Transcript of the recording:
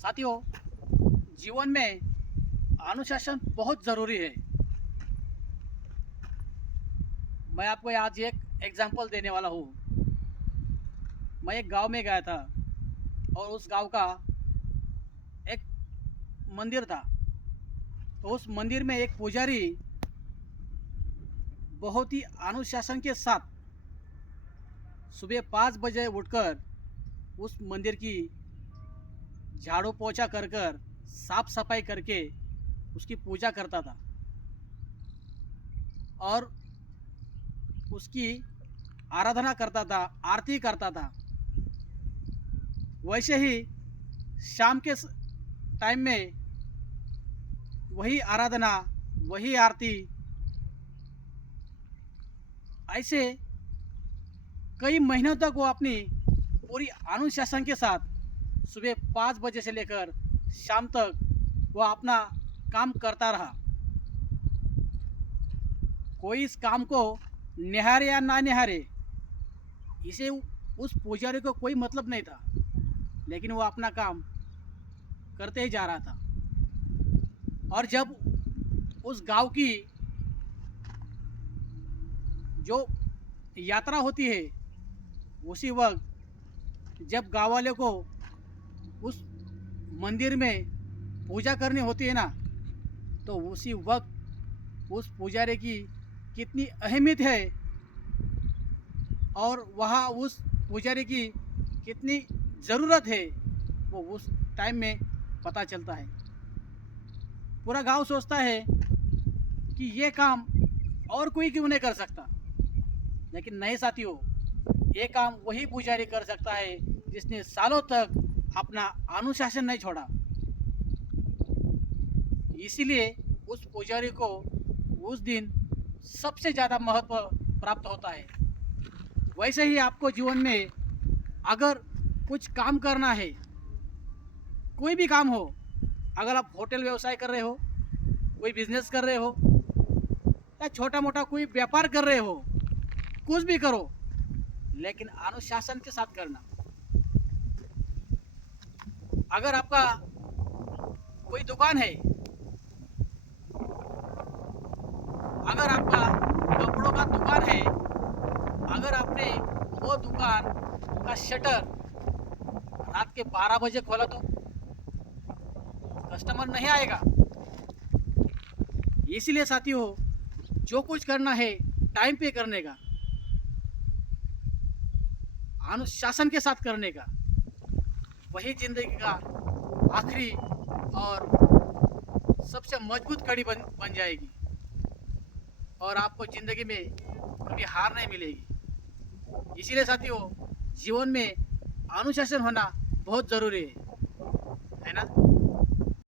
साथियों, जीवन में अनुशासन बहुत ज़रूरी है। मैं आपको आज एक एग्जांपल देने वाला हूँ। मैं एक गांव में गया था और उस गांव का एक मंदिर था। तो उस मंदिर में एक पुजारी बहुत ही अनुशासन के साथ सुबह 5 बजे उठकर उस मंदिर की झाड़ू पोछा कर कर साफ सफाई करके उसकी पूजा करता था और उसकी आराधना करता था, आरती करता था। वैसे ही शाम के टाइम में वही आराधना, वही आरती, ऐसे कई महीनों तक वो अपनी पूरी अनुशासन के साथ सुबह 5 बजे से लेकर शाम तक वो अपना काम करता रहा। कोई इस काम को निहारे या ना निहारे, इसे उस पुजारी को कोई मतलब नहीं था, लेकिन वो अपना काम करते ही जा रहा था। और जब उस गांव की जो यात्रा होती है, उसी वक्त जब गांव वाले को उस मंदिर में पूजा करनी होती है ना, तो उसी वक्त उस पुजारी की कितनी अहमियत है और वहाँ उस पुजारी की कितनी ज़रूरत है, वो उस टाइम में पता चलता है। पूरा गांव सोचता है कि ये काम और कोई क्यों नहीं कर सकता, लेकिन नहीं साथियों, ये काम वही पुजारी कर सकता है जिसने सालों तक अपना अनुशासन नहीं छोड़ा। इसीलिए उस पुजारी को उस दिन सबसे ज़्यादा महत्व प्राप्त होता है। वैसे ही आपको जीवन में अगर कुछ काम करना है, कोई भी काम हो, अगर आप होटल व्यवसाय कर रहे हो, कोई बिजनेस कर रहे हो, या छोटा मोटा कोई व्यापार कर रहे हो, कुछ भी करो, लेकिन अनुशासन के साथ करना। अगर आपका कोई दुकान है, अगर आपका कपड़ों का दुकान है, अगर आपने वो दुकान का शटर रात के 12 बजे खोला तो कस्टमर नहीं आएगा। इसीलिए साथियों, जो कुछ करना है टाइम पे करने का, अनुशासन के साथ करने का, वही जिंदगी का आखिरी और सबसे मजबूत कड़ी बन जाएगी और आपको जिंदगी में कभी हार नहीं मिलेगी। इसीलिए साथियों, जीवन में अनुशासन होना बहुत ज़रूरी है ना।